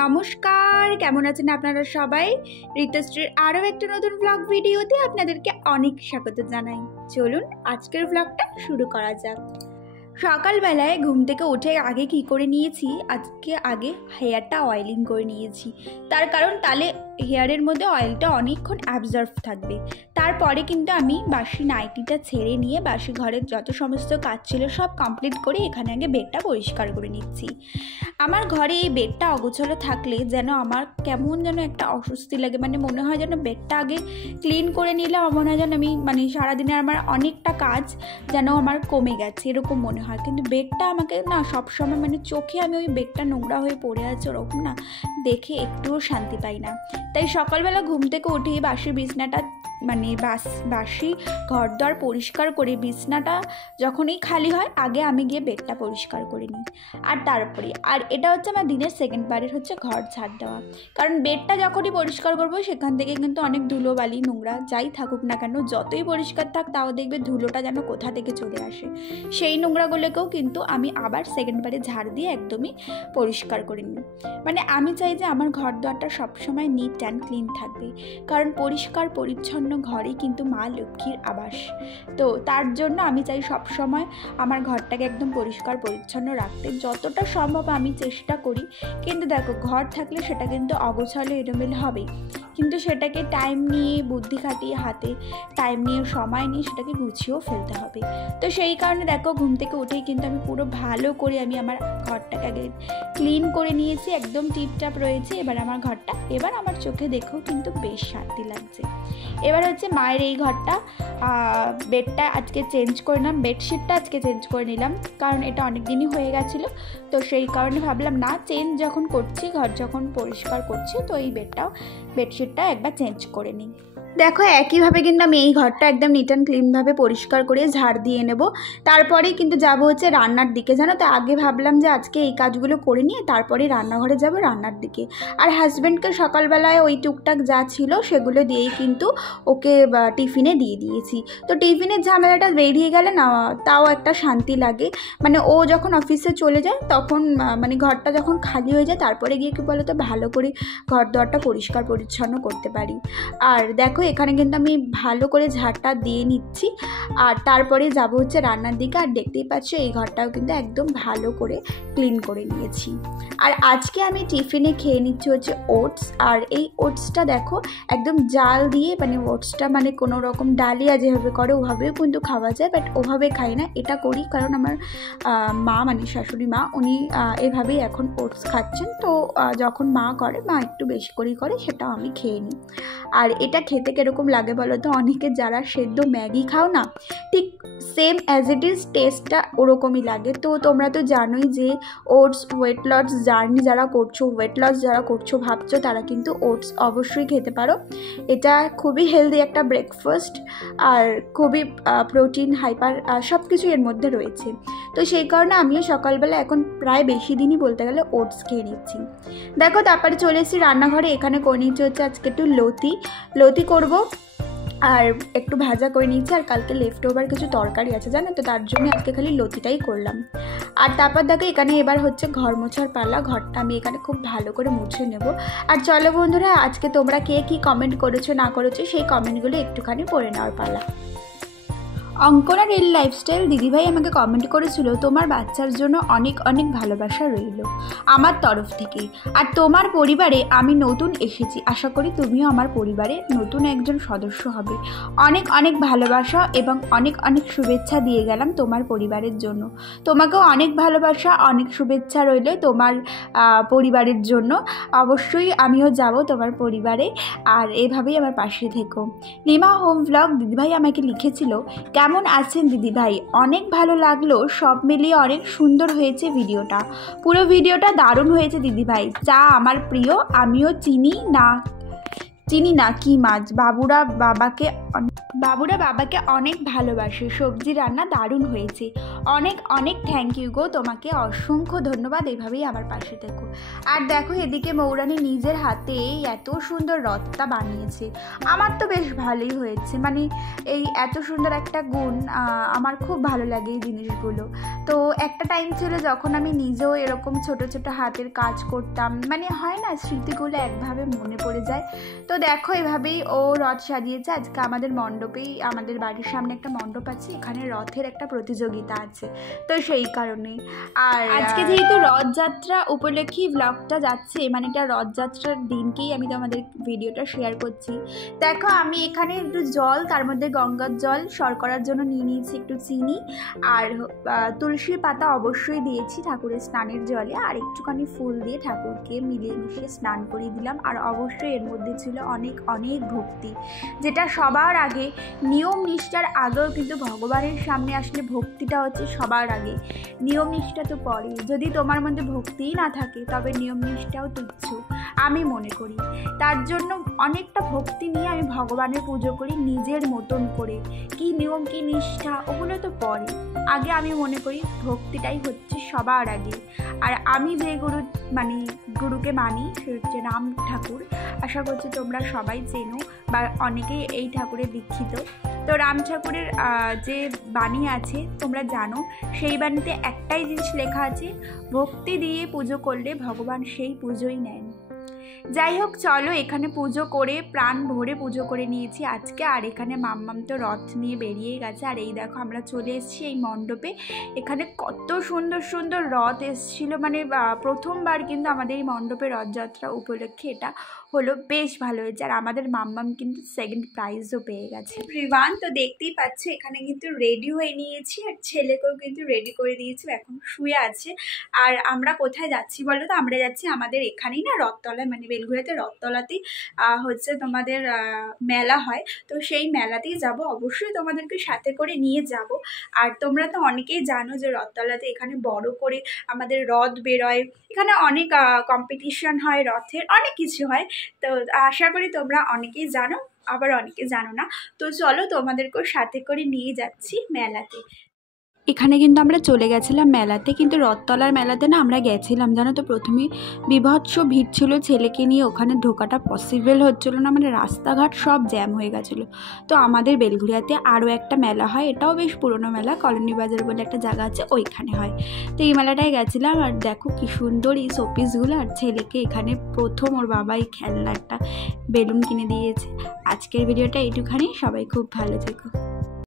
নমস্কার, কেমন আছেন আপনারা সবাই? ঋতুশ্রীর আরও একটা নতুন ব্লগ ভিডিওতে আপনাদেরকে অনেক স্বাগত জানাই। চলুন আজকের ব্লগটা শুরু করা যাক। সকালবেলায় ঘুম থেকে উঠে আগে কি করে নিয়েছি, আগে হেয়ারটা অয়েলিং করে নিয়েছি। তার কারণ তাহলে হেয়ারের মধ্যে অয়েলটা অনেকক্ষণ অ্যাবজর্ভ থাকবে। তারপরে কিন্তু আমি বাসি নাইটিটা ছেড়ে নিয়ে বাসি ঘরের যত সমস্ত কাজ ছিল সব কমপ্লিট করে এখানে আগে বেডটা পরিষ্কার করে নিচ্ছি। আমার ঘরে এই বেডটা অগোছালো থাকলে যেন আমার কেমন যেন একটা অস্বস্তি লাগে, মনে হয় যেন বেডটা আগে ক্লিন করে নিলে মনে হয় যেন আমি সারাদিনে আমার অনেকটা কাজ যেন আমার কমে গেছে এরকম মনে হয়। কিন্তু বেডটা আমাকে না সবসময় চোখে আমি ওই বেডটা নোংরা হয়ে পড়ে আছে ওরকম না দেখে একটুও শান্তি পাই না। তাই সকালবেলা ঘুম থেকে উঠেই বাসি বিছনাটা বাসি ঘর দর পরিষ্কার করে বিছনাটা যখনই খালি হয় আগে আমি গিয়ে বেডটা পরিষ্কার করে নিই। আর এটা হচ্ছে আমার দিনের সেকেন্ড বারের হচ্ছে ঘর ঝাড় দেওয়া। কারণ বেডটা যখনই পরিষ্কার করবো সেখান থেকে কিন্তু অনেক ধুলোবালি নোংরা যাই থাকুক না কেন, যতই পরিষ্কার থাক তাও দেখবে ধুলোটা যেন কোথা থেকে চলে আসে। সেই নোংরাগুলোকেও কিন্তু আমি আবার সেকেন্ড বারে ঝাড় দিয়ে একদমই পরিষ্কার করে নিই। আমি চাই যে আমার ঘর দোয়ারটা সবসময় নিট অ্যান্ড ক্লিন থাকবে, কারণ পরিষ্কার পরিচ্ছন্ন ঘরেই কিন্তু মা লক্ষ্মীর আবাস। তো তার জন্য আমি চাই সবসময় আমার ঘরটাকে একদম পরিষ্কার পরিচ্ছন্ন রাখতে, যতটা সম্ভব আমি চেষ্টা করি। কিন্তু দেখো, ঘর থাকলে সেটা কিন্তু অগোছালো এলোমেলো হবেই, কিন্তু সেটাকে টাইম নিয়ে বুদ্ধি খাটিয়ে হাতে টাইম নিয়ে সময় নিয়ে সেটাকে গুছিয়েও ফেলতে হবে। তো সেই কারণে দেখো, ঘুম থেকে উঠেই কিন্তু আমি পুরো ভালো করে আমি আমার ঘরটাকে আগে ক্লিন করে নিয়েছি, একদম টিপটাপ রয়েছে। এবার আমার চোখে দেখেও কিন্তু বেশ শান্তি লাগছে। এবার হচ্ছে মায়ের এই ঘরটা বেডটা আজকে চেঞ্জ করে নিলাম, বেডশিটটা আজকে চেঞ্জ করে নিলাম, কারণ এটা অনেক দিনই হয়ে গেছিলো। তো সেই কারণে ভাবলাম না, চেঞ্জ যখন করছি, ঘর যখন পরিষ্কার করছি, তো এই বেডশিটটা একবার চেঞ্জ করে নিই। দেখো, একইভাবে কিন্তু আমি এই ঘরটা একদম নিট অ্যান্ড ক্লিনভাবে পরিষ্কার করে ঝাড় দিয়ে নেব। তারপরেই কিন্তু যাব হচ্ছে রান্নার দিকে। জানো তো, আগে ভাবলাম যে আজকে এই কাজগুলো করে নিয়ে তারপরেই রান্নাঘরে যাব রান্নার দিকে। আর হাজব্যান্ডকে সকালবেলায় ওই টুকটাক যা ছিল সেগুলো দিয়েই কিন্তু ওকে টিফিনে দিয়ে দিয়েছি। তো টিফিনের ঝামেলাটা বেরিয়ে গেলে না তাও একটা শান্তি লাগে। ও যখন অফিসে চলে যায় তখন ঘরটা যখন খালি হয়ে যায়, তারপরে গিয়ে কি বলো তো ভালো করে ঘর দোয়ারটা পরিষ্কার পরিচ্ছন্ন করতে পারি। আর দেখো, এখানে কিন্তু আমি ভালো করে ঝাড়টা দিয়ে নিচ্ছি, আর তারপরে যাব হচ্ছে রান্নার দিকে। আর দেখতেই পাচ্ছ এই ঘরটাও কিন্তু একদম ভালো করে ক্লিন করে নিয়েছি। আর আজকে আমি টিফিনে খেয়ে নিচ্ছি হচ্ছে ওটস। আর এই ওটসটা দেখো একদম জাল দিয়ে, ওটসটা কোনো রকম ডালিয়া যেভাবে করে ওভাবেও কিন্তু খাওয়া যায়, বাট ওভাবে খাই না, এটা করি কারণ আমার মা শাশুড়ি মা উনি এভাবেই এখন ওটস খাচ্ছেন। তো যখন মা একটু বেশি করেই করে, সেটাও আমি খেয়ে নিই। আর এটা খেতে কীরকম লাগে বলো তো? অনেকে যারা সেদ্ধ ম্যাগি খাও না, ঠিক সেম অ্যাজ ইট ইজ টেস্টটা ওরকমই লাগে। তো তোমরা তো জানোই যে ওটস ওয়েট লস জার্নি যারা করছো ভাবছো, তারা কিন্তু ওটস অবশ্যই খেতে পারো। এটা খুবই হেলদি একটা ব্রেকফাস্ট, আর খুবই প্রোটিন হাইপার সব কিছু এর মধ্যে রয়েছে। তো সেই কারণে আমিও সকালবেলা এখন প্রায় বেশি দিনই বলতে গেলে ওটস খেয়ে নিচ্ছি। দেখো, তারপরে চলে এসেছি রান্নাঘরে। এখানে করে নিচ্ছি হচ্ছে আজকে একটু লতি করব, আর একটু ভাজা করে নিচ্ছি। আর কালকে লেফট ওভার কিছু তরকারি আছে জানো তো, তার জন্য আজকে খালি লতিটাই করলাম। আর তারপর দেখো, এখানে এবার হচ্ছে ঘর মোছার পালা। ঘরটা আমি এখানে খুব ভালো করে মুছে নেব। আর চলো বন্ধুরা, আজকে তোমরা কে কী কমেন্ট করেছো না করেছো সেই কমেন্টগুলো একটুখানি পড়ে নেওয়ার পালা। অঙ্কনা রিল লাইফস্টাইল দিদিভাই আমাকে কমেন্ট করেছিল, তোমার বাচ্চার জন্য অনেক অনেক ভালোবাসা রইল আমার তরফ থেকে। আর তোমার পরিবারে আমি নতুন এসেছি, আশা করি তুমিও আমার পরিবারে নতুন একজন সদস্য হবে। অনেক অনেক ভালোবাসা এবং অনেক অনেক শুভেচ্ছা দিয়ে গেলাম তোমার পরিবারের জন্য। তোমাকেও অনেক ভালোবাসা, অনেক শুভেচ্ছা রইল তোমার পরিবারের জন্য। অবশ্যই আমিও যাব তোমার পরিবারে, আর এভাবেই আমার পাশে থেকো। নিমা হোম ব্লগ দিদিভাই আমাকে লিখেছিল, কেমন আছেন দিদিভাই? অনেক ভালো লাগলো, সব মিলিয়ে অনেক সুন্দর হয়েছে ভিডিওটা। পুরো ভিডিওটা দারুণ হয়েছে দিদিভাই, যা আমার প্রিয়। আমিও চিনি না কি মাছ, বাবুরা বাবাকে বাবুরা বাবাকে অনেক ভালোবাসে। সবজি রান্না দারুণ হয়েছে। অনেক অনেক থ্যাংক ইউ গো, তোমাকে অসংখ্য ধন্যবাদ, এভাবেই আমার পাশে থেকো। আর দেখো এদিকে মৌরানি নিজের হাতে এত সুন্দর রথটা বানিয়েছে। আমার তো বেশ ভালোই হয়েছে, মানে এই এত সুন্দর একটা গুণ আমার খুব ভালো লাগে এই জিনিসগুলো। তো একটা টাইম ছিল যখন আমি নিজেও এরকম ছোট ছোট হাতের কাজ করতাম, মানে হয় না, স্মৃতিগুলো একভাবে মনে পড়ে যায়। তো দেখো এভাবেই ও রথ সাজিয়েছে। আজকে আমাদের মণ্ডপেই, আমাদের বাড়ির সামনে একটা মণ্ডপ আছে, এখানে রথের একটা প্রতিযোগিতা আছে, তো সেই কারণেই। আর আজকে যেহেতু রথযাত্রা উপলক্ষে ব্লগটা যাচ্ছে, মানে এটা রথযাত্রার দিনকেই আমি তোমাদের ভিডিওটা শেয়ার করছি। দেখো আমি এখানে একটু জল, তার মধ্যে গঙ্গার জল শর্করার জন্য নিয়ে নিয়েছি, একটু চিনি আর তুলসীর পাতা অবশ্যই দিয়েছি ঠাকুরের স্নানের জলে, আর একটুখানি ফুল দিয়ে ঠাকুরকে মিলিয়ে মিশিয়ে স্নান করিয়ে দিলাম। আর অবশ্যই এর মধ্যে ছিল অনেক অনেক ভক্তি, যেটা সবার আগে, নিয়ম নিষ্ঠার আগেও কিন্তু ভগবানের সামনে আসলে ভক্তিটা হচ্ছে সবার আগে, নিয়ম নিষ্ঠা তো পরে। যদি তোমার মধ্যে ভক্তিই না থাকে তবে নিয়ম নিষ্ঠাও তুচ্ছ আমি মনে করি। তার জন্য অনেকটা ভক্তি নিয়ে আমি ভগবানের পুজো করি নিজের মতন করে। কি নিয়ম কি নিষ্ঠা ওগুলো তো পরে, আগে আমি মনে করি ভক্তিটাই হচ্ছে সবার আগে। আর আমি যে গুরুকে মানি সে হচ্ছে রাম ঠাকুর। আশা করছি তোমরা সবাই চেনো বা অনেকেই এই ঠাকুরের দীক্ষিত। তো রাম ঠাকুরের যে বাণী আছে তোমরা জানো, সেই বাণীতে একটাই জিনিস লেখা আছে, ভক্তি দিয়ে পুজো করলে ভগবান সেই পুজোই নেন। যাই হোক, চলো এখানে পুজো করে প্রাণ ভরে পুজো করে নিয়েছি আজকে। আর এখানে মাম্মাম তো রথ নিয়ে বেরিয়ে গেছে। আর এই দেখো আমরা চলে এসেছি এই মণ্ডপে। এখানে কত সুন্দর সুন্দর রথ এসেছিল, মানে প্রথমবার কিন্তু আমাদের এই মণ্ডপে রথযাত্রা উপলক্ষে এটা হলো, বেশ ভালো হয়েছে। আর আমাদের মাম্মাম কিন্তু সেকেন্ড প্রাইজও পেয়ে গেছে। এভরিওয়ান, তো দেখতেই পাচ্ছ এখানে কিন্তু রেডি হয়ে নিয়েছি, আর ছেলেকেও কিন্তু রেডি করে দিয়েছি, এখন শুয়ে আছে। আর আমরা কোথায় যাচ্ছি বলো তো? আমরা যাচ্ছি আমাদের এখানেই না রথতলায়, মানে বেলঘড়িয়াতে রথতলাতেই হচ্ছে তোমাদের মেলা হয়, তো সেই মেলাতেই যাব। অবশ্যই তোমাদেরকে সাথে করে নিয়ে যাব। আর তোমরা তো অনেকেই জানো যে রথতলাতে এখানে বড় করে আমাদের রথ বেরোয়, এখানে অনেক কম্পিটিশন হয় রথের, অনেক কিছু হয়। তো আশা করি তোমরা অনেকেই জানো, আবার অনেকে জানো না। তো চলো তোমাদেরকেও সাথে করে নিয়ে যাচ্ছি মেলাতে। এখানে কিন্তু আমরা চলে গেছিলাম মেলাতে, কিন্তু রথতলার মেলাতে না আমরা গেছিলাম জানো তো, প্রথমে বিভৎস ভিড় ছিল, ছেলেকে নিয়ে ওখানে ঢোকাটা পসিবল হচ্ছিলো না, মানে রাস্তাঘাট সব জ্যাম হয়ে গেছিলো। তো আমাদের বেলঘড়িয়াতে আরও একটা মেলা হয়, এটাও বেশ পুরনো মেলা, কলোনি বাজার বলে একটা জায়গা আছে, ওইখানে হয়। তো এই মেলাটায় গেছিলাম। আর দেখো কি সুন্দর এই শোপিসগুলো। আর ছেলেকে এখানে প্রথম ওর বাবাই খেলনা একটা বেলুন কিনে দিয়েছে। আজকের ভিডিওটা এইটুখানি, সবাই খুব ভালো থেকো।